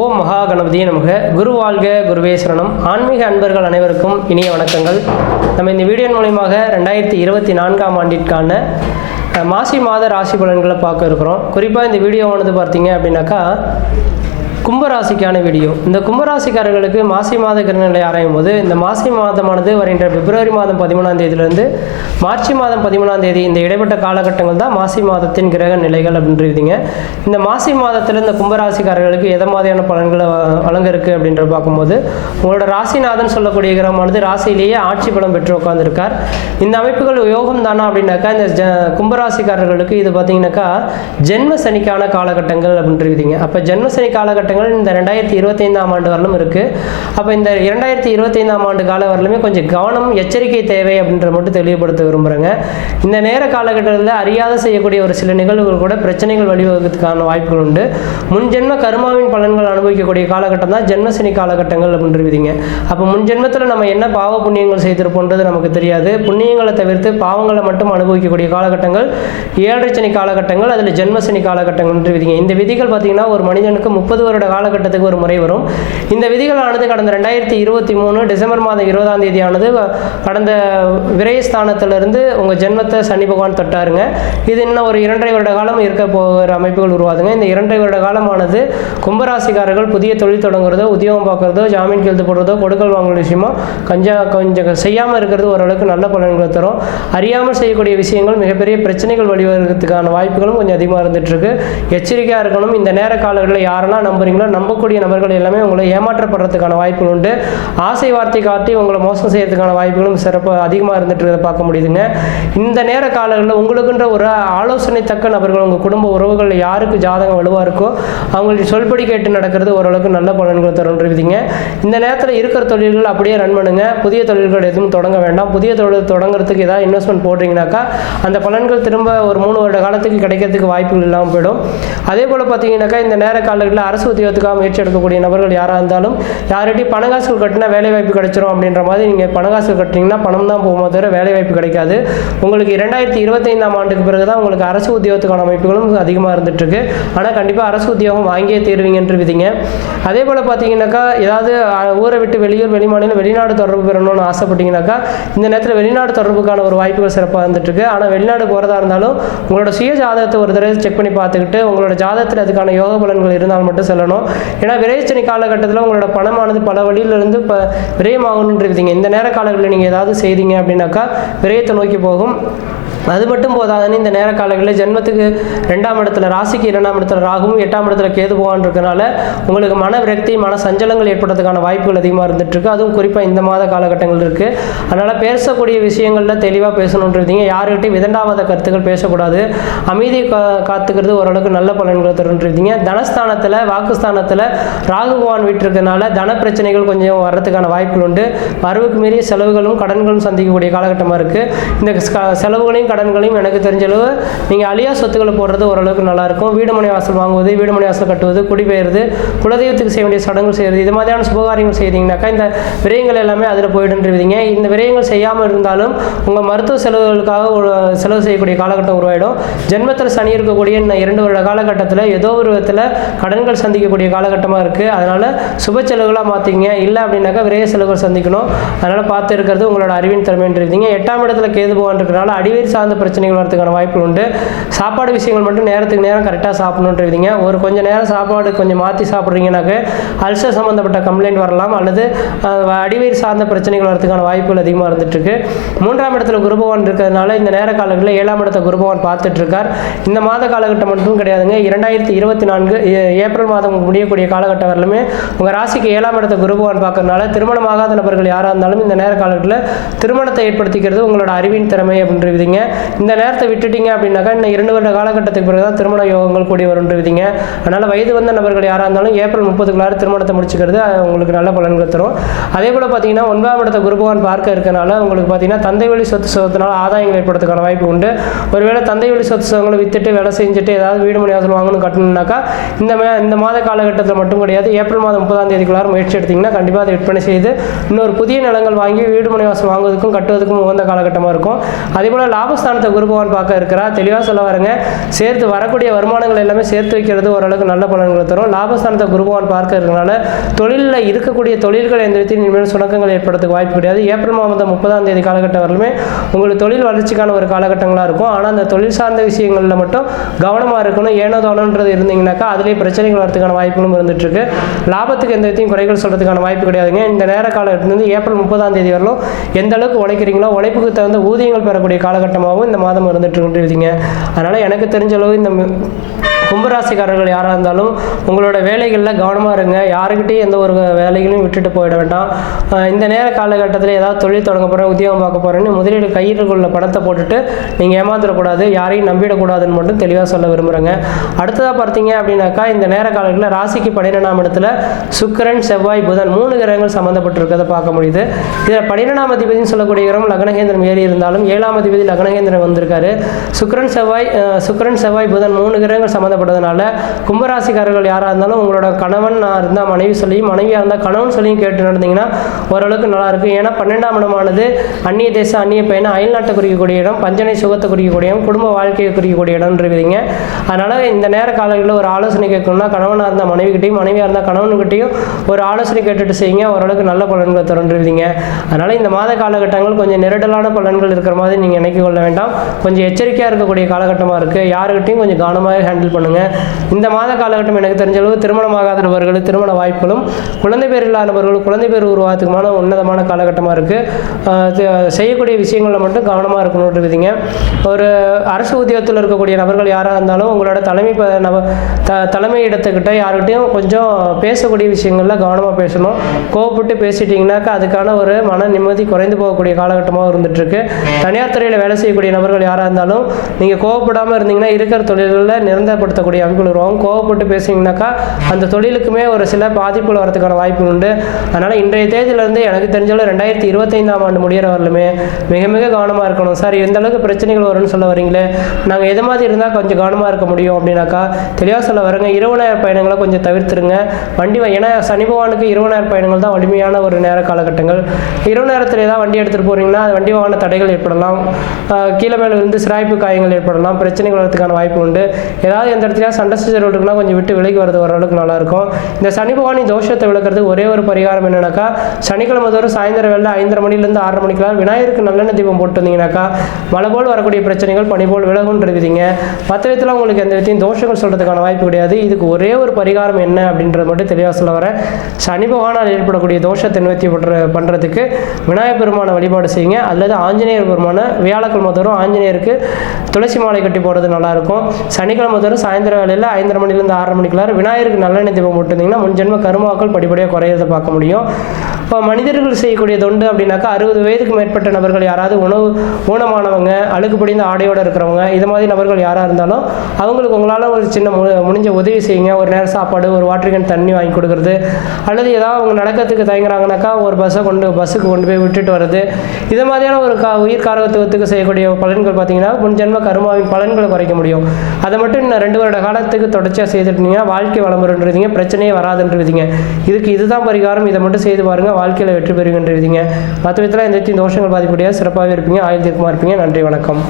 ஓம் மகா கணபதியே நமக. குரு வாழ்க குருவே ஆன்மீக அன்பர்கள் அனைவருக்கும் இனிய வணக்கங்கள். நம்ம இந்த வீடியோ மூலியமாக ரெண்டாயிரத்தி இருபத்தி நான்காம் ஆண்டிற்கான மாசி மாத ராசி பலன்களை பார்க்க இருக்கிறோம். குறிப்பாக இந்த வீடியோவானது பார்த்தீங்க அப்படின்னாக்கா கும்பராசிக்கான வீடியோ இந்த கும்பராசிக்காரர்களுக்கு மாசி மாத கிரகநிலை ஆராயும் போது இந்த மாசி மாதமானது வருகின்ற பிப்ரவரி மாதம் பதிமூணாம் தேதியிலிருந்து மார்ச் மாதம் பதிமூணாம் தேதி இந்த இடைப்பட்ட காலகட்டங்கள் தான் மாசி மாதத்தின் கிரக நிலைகள் அப்படின்றீங்க. இந்த மாசி மாதத்தில் இந்த கும்பராசிக்காரர்களுக்கு எதை மாதிரியான பலன்களை வ- வழங்க இருக்கு அப்படின்ற பார்க்கும்போது உங்களோட ராசிநாதன் சொல்லக்கூடிய கிரகமானது ராசியிலேயே ஆட்சி பலம் பெற்று உட்காந்துருக்கார் இந்த அமைப்புகள் யோகம் தானா அப்படின்னாக்கா இந்த ஜ கும்பராசிக்காரர்களுக்கு இது பார்த்தீங்கன்னாக்கா ஜென்ம சனிக்கான காலகட்டங்கள் அப்படின்றீங்க. அப்போ ஜென்ம சனி காலகட்டம் காலகட்டங்கள் இந்த ரெண்டாயிரத்தி இருபத்தைந்தாம் ஆண்டு வரலும் இருக்குது அப்போ இந்த இரண்டாயிரத்தி இருபத்தைந்தாம் ஆண்டு கால வரலுமே கொஞ்சம் கவனம் எச்சரிக்கை தேவை அப்படின்றத மட்டும் தெளிவுபடுத்த விரும்புகிறேங்க இந்த நேர காலகட்டத்தில் அறியாத செய்யக்கூடிய ஒரு சில நிகழ்வுகள் கூட பிரச்சனைகள் வழிவகுக்கிறதுக்கான வாய்ப்புகள் உண்டு. முன்ஜென்ம கருமாவின் பலன்கள் அனுபவிக்கக்கூடிய காலகட்டம் தான் ஜென்மசனி காலகட்டங்கள் அப்படின்றீங்க அப்போ முன்ஜென்மத்தில் நம்ம என்ன பாவ புண்ணியங்கள் செய்திருப்போன்றது நமக்கு தெரியாது. புண்ணியங்களை தவிர்த்து பாவங்களை மட்டும் அனுபவிக்கக்கூடிய காலகட்டங்கள் ஏழரை சனி காலகட்டங்கள் அதில் ஜென்மசனி காலகட்டங்கள் விதிங்க. இந்த விதிகள் பார்த்தீங்கன்னா ஒரு மனிதனுக்கு முப்பது வருட காலகட்டத்துக்கு ஒரு முறை வரும். இந்த விதிகளானது கடந்த ரெண்டாயிரத்தி இருபத்தி மூணு டிசம்பர் மாதம் இருபதாம் தேதியானது கடந்த விரயஸ்தானத்திலிருந்து உங்கள் ஜென்மத்தை சனி பகவான் தொட்டாருங்க. இது இன்னும் ஒரு இரண்டரை வருட காலம் இருக்க போகிற அமைப்புகள் உருவாதுங்க. இந்த இரண்டரை வருட காலமானது கும்பராசிக்காரர்கள் புதிய தொழில் தொடங்குறதோ உத்தியோகம் பார்க்குறதோ ஜாமீன் கெழுத்து போடுறதோ கொடுக்கல் வாங்கல் விஷயமா கொஞ்சம் கொஞ்சம் செய்யாமல் இருக்கிறது ஓரளவுக்கு நல்ல பலன்களை தரும். அறியாமல் செய்யக்கூடிய விஷயங்கள் மிகப்பெரிய பிரச்சனைகள் வழிவகுறதுக்கான வாய்ப்புகளும் கொஞ்சம் அதிகமாக இருந்துட்டு இருக்கு. எச்சரிக்கையாக இருக்கணும். இந்த நேர காலங்களில் யாரெல்லாம் நம்புறீங்களோ நம்பக்கூடிய நபர்கள் எல்லாமே உங்களை ஏமாற்றப்படுறதுக்கான வாய்ப்புகள் உண்டு. ஆசை வார்த்தை காட்டி உங்களை மோசம் செய்யறதுக்கான வாய்ப்புகளும் சிறப்பாக அதிகமாக இருந்துட்டு இருக்கிறத பார்க்க முடியுதுங்க. இந்த நேர காலங்களில் உங்களுக்குன்ற ஒரு ஆலோசனை தக்க நபர்கள் உங்கள் குடும்ப உறவுகள் யாருக்கு ஜாதகம் வலுவாக இருக்கோ அவங்களுக்கு சொல்படி கேட்டு நடக்கிறது ஓரளவுக்கு நல்ல பலன்களை தருன்றீங்க இந்த நேரத்தில் இருக்கிற தொழில்கள் அப்படியே ரன் பண்ணுங்க. புதிய தொழில்கள் எதுவும் தொடங்க வேண்டாம். புதிய தொழில் தொடங்குறதுக்கு ஏதாவது இன்வெஸ்ட்மெண்ட் போடுறீங்கனாக்கா அந்த பலன்கள் திரும்ப ஒரு மூணு வருட காலத்துக்கு கிடைக்கிறதுக்கு வாய்ப்புகள் இல்லாமல் போயிடும். அதே போல் பார்த்தீங்கன்னாக்கா இந்த நேர காலங்களில் அரசு உத்தியோகத்துக்காக முயற்சி எடுக்கக்கூடிய நபர்கள் யாராக இருந்தாலும் யார்கிட்டையும் பணங்காசுகள் கட்டினா வேலை வாய்ப்பு கிடைச்சிரும் அப்படின்ற மாதிரி நீங்கள் பணங்காசுகள் கட்டினீங்கன்னா பணம் தான் போகுமோ தவிர வேலை வாய்ப்பு கிடைக்காது. உங்களுக்கு இரண்டாயிரத்தி இருபத்தைந்தாம் ஆண்டுக்கு பிறகு தான் உங்களுக்கு அரசு உத்தியோகத்துக்கான அமைப்புகளும் அதிகமாக இருந்துட்டுருக்கு. ஆனால் கண்டிப்பாக அரசு உத்தியோகம் வாங்கியே தீர்வீங்கன்று விதிங்க அதே போல் பார்த்தீங்கன்னாக்கா ஏதாவது ஊரை விட்டு வெளியூர் வெளிமாநிலம் வெளிநாடு தொடர்பு பெறணும்னு ஆசைப்பட்டீங்கன்னாக்கா இந்த நேரத்தில் வெளிநாடு தொடர்புக்கான ஒரு வாய்ப்புகள் சிறப்பாக இருந்துட்டு ஆனால் வெளிநாடு போகிறதா இருந்தாலும் உங்களோட சுய ஜாதகத்தை ஒரு தடவை செக் பண்ணி பார்த்துக்கிட்டு உங்களோட ஜாதகத்தில் அதுக்கான யோக பலன்கள் இருந்தால் மட்டும் செல்லணும். ஏன்னா விரைச்சனை காலகட்டத்தில் உங்களோட பணமானது பல வழியிலிருந்து இப்போ விரயமாகணும்னு இந்த நேர காலங்களில் நீங்கள் ஏதாவது செய்தீங்க அப்படின்னாக்கா விரயத்தை நோக்கி போகும். அது மட்டும் போதாதுன்னு இந்த நேர காலங்களில் ஜென்மத்துக்கு ரெண்டாம் இடத்துல ராசிக்கு இரண்டாம் இடத்துல ராகுவும் எட்டாம் இடத்துல கேது போகான் இருக்கனால உங்களுக்கு மன விரக்தி மன சஞ்சலங்கள் ஏற்படுறதுக்கான வாய்ப்புகள் அதிகமாக இருந்துட்டுருக்கு. அதுவும் குறிப்பாக இந்த மாத காலகட்டங்கள் இருக்குது அதனால் பேசக்கூடிய விஷயங்களில் தெளிவாக பேசணுன்றீங்க யாருக்கிட்டையும் விதண்டாவாத கருத்துக்கள் பேசக்கூடாது. அமைதி கா காத்துக்கிறது ஓரளவுக்கு நல்ல பலன்களை தருன்றீங்க தனஸ்தானத்தில் வாக்குஸ்தானத்தில் ராகு பகவான் வீட்டிருக்கனால தன பிரச்சனைகள் கொஞ்சம் வர்றதுக்கான வாய்ப்புகள் உண்டு. வரவுக்கு மீறிய செலவுகளும் கடன்களும் சந்திக்கக்கூடிய காலகட்டமாக இருக்குது இந்த க- செலவுகளையும் கடன்களையும் எனக்கு தெரிஞ்ச அளவு நீங்கள் அழியா சொத்துக்களை போடுறது ஓரளவுக்கு நல்லா இருக்கும் வீடு மனை வாசல் வாங்குவது வீடு மனை வாசல் கட்டுவது குடிபெயர்றது குலதெய்வத்துக்கு செய்ய வேண்டிய சடங்குகள் செய்கிறது இது மாதிரியான சுபகாரியங்கள் செய்தீங்கன்னாக்கா இந்த விரயங்கள் எல்லாமே அதில் போயிடுன்றீங்க இந்த விரயங்கள் செய்யாமல் இருந்தாலும் உங்கள் மருத்துவ செலவுகளுக்காக ஒரு செலவு செய்யக்கூடிய காலகட்டம் உருவாயிடும். ஜென்மத்தில் சனி இருக்கக்கூடிய இந்த இரண்டு வருட காலகட்டத்தில் ஏதோ ஒரு விதத்தில் கடன்கள் சந்திக்கக்கூடிய காலகட்டமாக இருக்குது அதனால் சுப செலவுகளாக மாற்றிங்க இல்லை அப்படின்னாக்கா விரைய செலவுகள் சந்திக்கணும். அதனால் பார்த்து இருக்கிறது உங்களோட அறிவின் திறமைன்றீங்க எட்டாம் இடத்துல கேது போகிறதுனால அடிவேர் சார்ந்த பிரச்சனைகள் வரதுக்கான வாய்ப்புகள் உண்டு. சாப்பாடு விஷயங்கள் மட்டும் நேரத்துக்கு நேரம் கரெக்டாக சாப்பிடணுன்றீங்க. ஒரு கொஞ்சம் நேரம் சாப்பாடு கொஞ்சம் மாற்றி சாப்பிட்றீங்கனாக்க அல்சர் சம்மந்தப்பட்ட கம்ப்ளைண்ட் வரலாம் அல்லது அஹ், அடிவயிறு சார்ந்த பிரச்சனைகள் வரதுக்கான வாய்ப்புகள் அதிகமாக இருந்துட்டு மூன்றாம் இடத்துல குருபவான் இருக்கிறதுனால இந்த நேர காலங்களில் ஏழாம் இடத்த குருபவான் பார்த்துட்ருக்கார் இந்த மாத காலகட்டம் மட்டும் கிடையாதுங்க. இரண்டாயிரத்தி இருபத்தி நான்கு ஏ- ஏப்ரல் மாதம் முடியக்கூடிய காலகட்டம் வரலுமே உங்கள் ராசிக்கு ஏழாம் இடத்த குருபவான் பார்க்கறதுனால திருமணமாகாத நபர்கள் யாராக இருந்தாலும் இந்த நேர காலத்தில் திருமணத்தை ஏற்படுத்திக்கிறது உங்களோட அறிவின் திறமை அப்படின்றீங்க. இந்த நேரத்தை விட்டுட்டீங்க அப்படின்னாக்கா இன்னும் இரண்டு வருட காலகட்டத்துக்கு பிறகு தான் திருமண யோகங்கள் கூடி வருன்றீங்க அதனால் வயது வந்த நபர்கள் யாராக இருந்தாலும் ஏப்ரல் முப்பதுக்குள்ளார திருமணத்தை முடிச்சுக்கிறது உங்களுக்கு நல்ல பலன்கள் தரும். அதே போல் பார்த்தீங்கன்னா ஒன்பதாம் இடத்த குருபகவான் பார்க்க இருக்கனால உங்களுக்கு பார்த்தீங்கன்னா தந்தை வழி சொத்து சுகத்தினால ஆதாயங்கள் ஏற்படுறதுக்கான வாய்ப்பு உண்டு. ஒருவேளை தந்தை வழி சொத்து சுகங்களை வித்துட்டு வேலை செஞ்சுட்டு ஏதாவது வீடு மணி வாசல் வாங்கணும் கட்டணும்னாக்கா இந்த மே இந்த மாத காலகட்டத்தில் மட்டும் கிடையாது ஏப்ரல் மாதம் முப்பதாம் தேதிக்குள்ளார முயற்சி எடுத்தீங்கன்னா கண்டிப்பாக அதை விற்பனை செய்து இன்னொரு புதிய நிலங்கள் வாங்கி வீடு மனை வாசல் வாங்குவதற்கும் கட்டுவதற்கும் உகந்த காலகட்டமாக இருக்கும். அதே போல் லாப லாபஸ்தானத்தை குருபவன் பார்க்க இருக்கிறா தெளிவாக சொல்ல வரங்க. சேர்த்து வரக்கூடிய வருமானங்கள் எல்லாமே சேர்த்து வைக்கிறது ஓரளவுக்கு நல்ல பலன்களை தரும். லாபஸ்தானத்தை குருபகவான் பார்க்க இருக்கிறனால தொழிலில் இருக்கக்கூடிய தொழில்கள் எந்த விதத்தில் இனிமேல் சுணக்கங்கள் ஏற்படுறதுக்கு வாய்ப்பு கிடையாது. ஏப்ரல் மாதம் முப்பதாம் தேதி காலகட்டம் வரலுமே உங்களுக்கு தொழில் வளர்ச்சிக்கான ஒரு காலகட்டங்களாக இருக்கும். ஆனால் அந்த தொழில் சார்ந்த விஷயங்களில் மட்டும் கவனமாக இருக்கணும். ஏனோ தானோன்றது இருந்தீங்கன்னாக்கா அதிலே பிரச்சனைகள் வரதுக்கான வாய்ப்புகளும் இருந்துட்டு இருக்கு லாபத்துக்கு எந்த விதத்தையும் குறைகள் சொல்றதுக்கான வாய்ப்பு கிடையாதுங்க. இந்த நேர காலகட்டத்திலிருந்து ஏப்ரல் முப்பதாம் தேதி வரலும் எந்த அளவுக்கு உழைக்கிறீங்களோ உழைப்புக்கு தகுந்த ஊதியங்கள் பெறக்கூடிய காலகட்டமாகவும் இந்த மாதம் இருந்துட்டு இருக்குன்றீங்க அதனால எனக்கு தெரிஞ்ச அளவு இந்த கும்பராசிக்காரர்கள் யாராக இருந்தாலும் உங்களோட வேலைகளில் கவனமாக இருங்க. யாருக்கிட்டையும் எந்த ஒரு வேலைகளையும் விட்டுட்டு போயிட வேண்டாம். இந்த நேர காலகட்டத்தில் ஏதாவது தொழில் தொடங்க போகிறேன் உத்தியோகம் பார்க்க போகிறேன்னு முதலீடு கையில் உள்ள பணத்தை போட்டுட்டு நீங்கள் ஏமாந்துடக்கூடாது யாரையும் நம்பிடக்கூடாதுன்னு மட்டும் தெளிவாக சொல்ல விரும்புகிறேங்க அடுத்ததாக பார்த்தீங்க அப்படின்னாக்கா இந்த நேர காலங்களில் ராசிக்கு பன்னிரெண்டாம் இடத்துல சுக்கிரன் செவ்வாய் புதன் மூணு கிரகங்கள் சம்மந்தப்பட்டிருக்கிறத பார்க்க முடியுது. இதில் பன்னிரெண்டாம் அதிபதினு சொல்லக்கூடிய கிரகம் லக்னகேந்திரம் ஏறி இருந்தாலும் ஏழாம் அதிபதி ராகவேந்திரன் வந்திருக்காரு. சுக்கிரன் செவ்வாய் சுக்கரன் செவ்வாய் புதன் மூணு கிரகங்கள் சம்மந்தப்பட்டதுனால கும்பராசிக்காரர்கள் யாராக இருந்தாலும் உங்களோட கணவன் இருந்தால் மனைவி சொல்லியும் மனைவியாக இருந்தால் கணவன் சொல்லியும் கேட்டு நடந்தீங்கன்னா ஓரளவுக்கு நல்லாயிருக்கும் ஏன்னா பன்னெண்டாம் இடமானது அந்நிய தேசம் அந்நிய பயணம் அயல்நாட்டை குறிக்கக்கூடிய இடம் பஞ்சனை சுகத்தை குறிக்கக்கூடிய இடம் குடும்ப வாழ்க்கையை குறிக்கக்கூடிய இடம்ன்றீங்க அதனால் இந்த நேர காலங்களில் ஒரு ஆலோசனை கேட்கணும்னா கணவனாக இருந்தால் மனைவிக்கிட்டையும் மனைவியாக இருந்தால் கணவனுக்கிட்டையும் ஒரு ஆலோசனை கேட்டுட்டு செய்யுங்க. ஓரளவுக்கு நல்ல பலன்களை தருன்றீங்க அதனால் இந்த மாத காலகட்டங்கள் கொஞ்சம் நெருடலான பலன்கள் இருக்கிற மாதிரி நீங்கள் நினைக்க கொள்ள வேண்டாம். கொஞ்சம் எச்சரிக்கையாக இருக்கக்கூடிய காலகட்டமாக இருக்குது யாருக்கிட்டையும் கொஞ்சம் கவனமாக ஹேண்டில் பண்ணுங்கள் இந்த மாத காலகட்டம் எனக்கு தெரிஞ்ச அளவு திருமணமாகாத நபர்கள் திருமண வாய்ப்புகளும் குழந்தை பேர் இல்லாத நபர்கள் குழந்தை பேர் உருவாக்குமான உன்னதமான காலகட்டமாக இருக்குது செய்யக்கூடிய விஷயங்களில் மட்டும் கவனமாக இருக்கணுன்றீங்க ஒரு அரசு உத்தியோகத்தில் இருக்கக்கூடிய நபர்கள் யாராக இருந்தாலும் உங்களோட தலைமை ப- நப த தலைமை இடத்துக்கிட்ட யாருக்கிட்டையும் கொஞ்சம் பேசக்கூடிய விஷயங்களில் கவனமாக பேசணும். கோவப்பட்டு பேசிட்டிங்கனாக்கா அதுக்கான ஒரு மன நிம்மதி குறைந்து போகக்கூடிய காலகட்டமாக இருந்துகிட்ருக்கு தனியார் துறையில் வேலை செய்யக்கூடிய நபர்கள் யாராக இருந்தாலும் நீங்கள் கோவப்படாமல் இருந்தீங்கன்னா இருக்கிற தொழில்களில் நிரந்தரப்படுத்தக்கூடிய அமைப்புகள் உருவாகும். கோவப்பட்டு பேசுனீங்கனாக்கா அந்த தொழிலுக்குமே ஒரு சில பாதிப்புகள் வரதுக்கான வாய்ப்பு உண்டு. அதனால் இன்றைய தேதியிலேருந்து எனக்கு தெரிஞ்சாலும் ரெண்டாயிரத்தி இருபத்தைந்தாம் ஆண்டு முடிகிற வரலுமே மிக மிக கவனமாக இருக்கணும். சார் எந்த அளவுக்கு பிரச்சனைகள் வரும்னு சொல்ல வரீங்களே? நாங்கள் எது மாதிரி இருந்தால் கொஞ்சம் கவனமாக இருக்க முடியும் அப்படின்னாக்கா தெளிவாக சொல்ல வரேங்க. இரவு நேர பயணங்களை கொஞ்சம் தவிர்த்துருங்க. வண்டி ஏன்னா சனி பகவானுக்கு இரவு நேர பயணங்கள் தான் வலிமையான ஒரு நேர காலகட்டங்கள். இரவு நேரத்தில் ஏதாவது வண்டி எடுத்துகிட்டு போகிறீங்கன்னா அது வண்டி வாகன தடைகள் ஏற்படலாம். கீழே மேலே இருந்து சிராய்ப்பு காயங்கள் ஏற்படலாம். பிரச்சனைகள் வரதுக்கான வாய்ப்பு உண்டு. ஏதாவது எந்த இடத்துல சண்டை சச்சரவு இருக்குன்னா கொஞ்சம் விட்டு விலகி வரது ஓரளவுக்கு நல்லா இருக்கும் இந்த சனி பகவானின் தோஷத்தை விளக்குறதுக்கு ஒரே ஒரு பரிகாரம் என்னன்னாக்கா சனிக்கிழமை தோறும் சாயந்தரம் வேலை ஐந்தரை மணிலேருந்து ஆறரை மணிக்கெல்லாம் விநாயகருக்கு நல்லெண்ணெய் தீபம் போட்டு வந்தீங்கன்னாக்கா மழை போல் வரக்கூடிய பிரச்சனைகள் பனி போல் விலகுன்றதுங்க மற்ற விதத்தில் உங்களுக்கு எந்த விதத்தையும் தோஷங்கள் சொல்கிறதுக்கான வாய்ப்பு கிடையாது. இதுக்கு ஒரே ஒரு பரிகாரம் என்ன அப்படின்றத மட்டும் தெளிவாக சொல்ல வரேன். சனி பகவானால் ஏற்படக்கூடிய தோஷத்தை நிவர்த்தி பண்ற பண்ணுறதுக்கு விநாயகர் பெருமான வழிபாடு செய்யுங்க. அல்லது ஆஞ்சநேயர் பெருமான வியாழக்கிழமை தோறும் ஆஞ்சநேயருக்கு துளசி மாலை கட்டி போடுறது நல்லாயிருக்கும். சனிக்கிழமை தோறும் சாயந்தர வேலையில் ஐந்தரை மணிலேருந்து ஆறரை மணிக்குள்ளார விநாயகருக்கு நல்லெண்ணெய் தீபம் போட்டிருந்தீங்கன்னா முன்ஜென்ம கருமாக்கள் படிப்படியாக குறையிறத பார்க்க முடியும். இப்போ மனிதர்கள் செய்யக்கூடிய தொண்டு அப்படின்னாக்கா அறுபது வயதுக்கு மேற்பட்ட நபர்கள் யாராவது உணவு ஊனமானவங்க அழுக்கு படிந்த ஆடையோடு இருக்கிறவங்க இது மாதிரி நபர்கள் யாராக இருந்தாலும் அவங்களுக்கு உங்களால் ஒரு சின்ன மு- முடிஞ்ச உதவி செய்யுங்க. ஒரு நேரம் சாப்பாடு ஒரு வாட்டர் கேன் தண்ணி வாங்கி கொடுக்குறது அல்லது ஏதாவது அவங்க நடக்கிறதுக்கு தயங்குறாங்கனாக்கா ஒரு பஸ்ஸை கொண்டு பஸ்ஸுக்கு கொண்டு போய் விட்டுட்டு வர்றது. இது மாதிரியான ஒரு கா உயிர் காரகத்துவத்துக்கு செய்யக்கூடிய பலன்கள் பார்த்தீங்கன்னா முன்ஜென்ம கருமாவின் பலன்களை குறைக்க முடியும். அதை மட்டும் இன்னும் ரெண்டு வருட காலத்துக்கு தொடர்ச்சியாக செய்துட்டீங்கன்னா வாழ்க்கை வளமுறைன்றீங்க பிரச்சனையே வராதுன்றதுங்க இதுக்கு இதுதான் பரிகாரம். இதை மட்டும் செய்து பாருங்க வாழ்க்கையில் வெற்றி பெறுகின்றீங்க. மற்ற விதத்தில் இந்த தோஷங்கள் பாதிப்படியாக சிறப்பாகவே இருப்பீங்க. ஆயுள் தீர்க்கமாக இருப்பீங்க. நன்றி வணக்கம்.